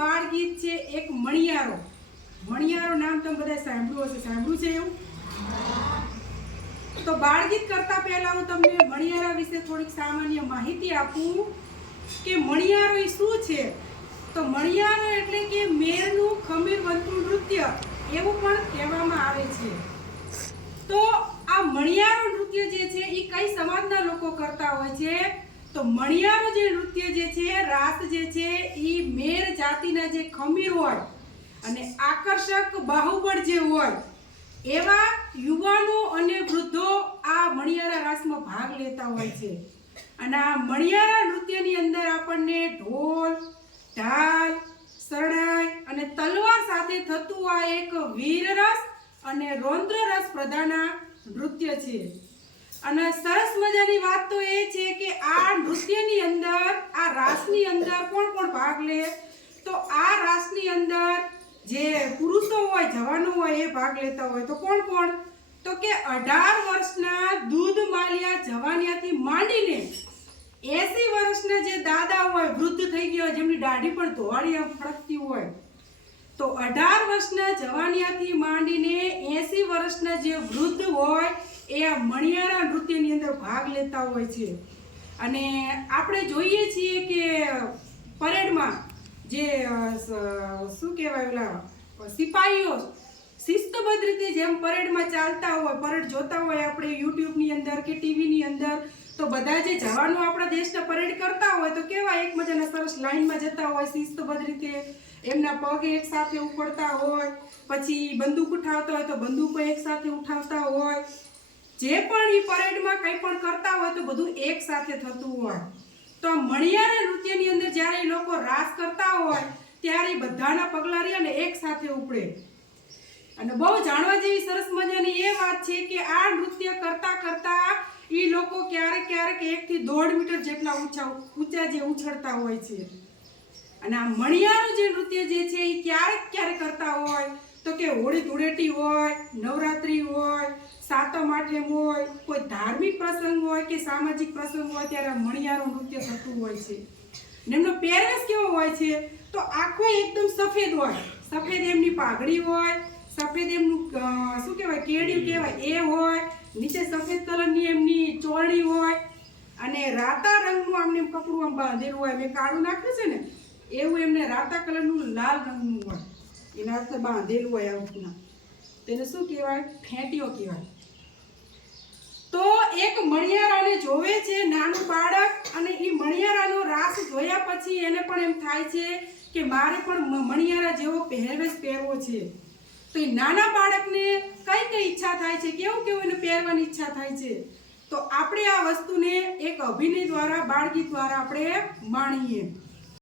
બાળ ગીત છે એક મણિયારો. મણિયારો નામ તમે બધા સાંભળ્યું હશે, સાંભળ્યું છે એવું? તો બાળગીત કરતા પહેલા હું તમને મણિયારા વિશે થોડીક સામાન્ય માહિતી આપું કે મણિયારો એ શું છે. તો મણિયારો એટલે કે મેરનું ખમીર બનતું નૃત્ય એવું પણ કહેવામાં આવે છે. તો આ મણિયારો નૃત્ય જે છે એ કઈ સમાજના લોકો કરતા હોય છે? તો મણિયારો જે નૃત્ય જે છે, રાસ જે છે એ મેર જાતિના જે ખમીર હોય અને આકર્ષક બાહુબળ જે હોય એવા યુવાનો અને વૃદ્ધો આ મણિયારા રાસમાં ભાગ લેતા હોય છે. અને આ મણિયારા નૃત્યની અંદર આપણને ઢોલ, ઢાલ, શરણાઈ અને તલવાર સાથે થતું આ એક વીરરસ અને રૌદ્રરસ પ્રધાન નૃત્ય છે. અને સરસ મજાની વાત તો એ છે કે આ નૃત્યની અંદર, આ રાસની અંદર કોણ કોણ ભાગ લે? તો આ રાસની અંદર જે પુરુષો હોય, જવાનો હોય એ ભાગ લેતા હોય. તો કોણ કોણ? તો કે 18 વર્ષના દૂધ માલિયા જવાનિયાથી માંડીને 80 વર્ષના જે દાદા હોય, વૃદ્ધ થઈ ગયા હોય, જેમની દાઢી પણ ધોવાળી ફળકતી હોય, તો 18 વર્ષના જવાનિયાથી માંડીને 80 વર્ષના જે વૃદ્ધ હોય એ આ મણિયારા નૃત્યની અંદર ભાગ લેતા હોય છે. અને આપણે જોઈએ છીએ કે પરેડમાં જે શું કહેવાય, ઓલા સિપાહીઓ શિસ્તબદ્ધ રીતે જેમ પરેડમાં ચાલતા હોય, પરેડ જોતા હોય આપણે યુટ્યુબની અંદર કે ટીવીની અંદર, તો બધા જે જવાનો આપણા દેશના પરેડ કરતા હોય તો કેવા એક મજાના સરસ લાઈનમાં જતા હોય, શિસ્તબદ્ધ રીતે એમના પગ એક સાથે ઉપડતા હોય, પછી બંદૂક ઉઠાવતા હોય તો બંદૂકો એક સાથે ઉઠાવતા હોય. જે પણ એ પરેડમાં કંઈ પણ કરતા હોય તો બધું એક સાથે થતું હોય. તો મણિયારા નૃત્યની અંદર જ્યારે એ લોકો રાસ કરતા હોય ત્યારે બધાના પગલા રહ્યા ને એક સાથે ઉપડે. અને બહુ જાણવા જેવી સરસ મજાની એ વાત છે કે આ નૃત્ય કરતા કરતા એ લોકો ક્યારેક ક્યારેક 1 થી 1.5 મીટર જેટલા ઊંચા જે ઉછળતા હોય છે. અને આ મણિયારો જે નૃત્ય જે છે એ ક્યારેક કરતા હોય તો કે હોળી ધૂળેટી હોય, નવરાત્રી હોય, સાતમ આઠમ હોય, કોઈ ધાર્મિક પ્રસંગ હોય કે સામાજિક પ્રસંગ હોય ત્યારે મણિયારો નૃત્ય થતું હોય છે. ને એમનો પહેરવેશ કેવો હોય છે? તો આખો એકદમ સફેદ હોય, સફેદ એમની પાઘડી હોય, સફેદ એમનું શું કહેવાય, કેડિયું કહેવાય એ હોય, નીચે સફેદ કલરની એમની ચોરણી હોય અને રાતા રંગનું આમને કપડું આમ બાંધેલું હોય. મેં કાળું નાખ્યું છે ને એવું એમને રાતા કલરનું લાલ રંગનું હોય, એના હાથે બાંધેલું હોય આવું. તેને શું કહેવાય? ફેંટીઓ કહેવાય. તો એક મણિયારાને જોવે છે નાનું બાળક, અને એ મણિયારાનો રાસ જોયા પછી એને પણ એમ થાય છે કે મારે પણ મણિયારા જેવો પહેરવેશ પહેરવો છે. તો એ નાના બાળકને કઈ ઈચ્છા થાય છે, કેવું એને પહેરવાની ઈચ્છા થાય છે? તો આપણે આ વસ્તુને એક અભિનય દ્વારા, બાળગીત દ્વારા આપણે માણીએ.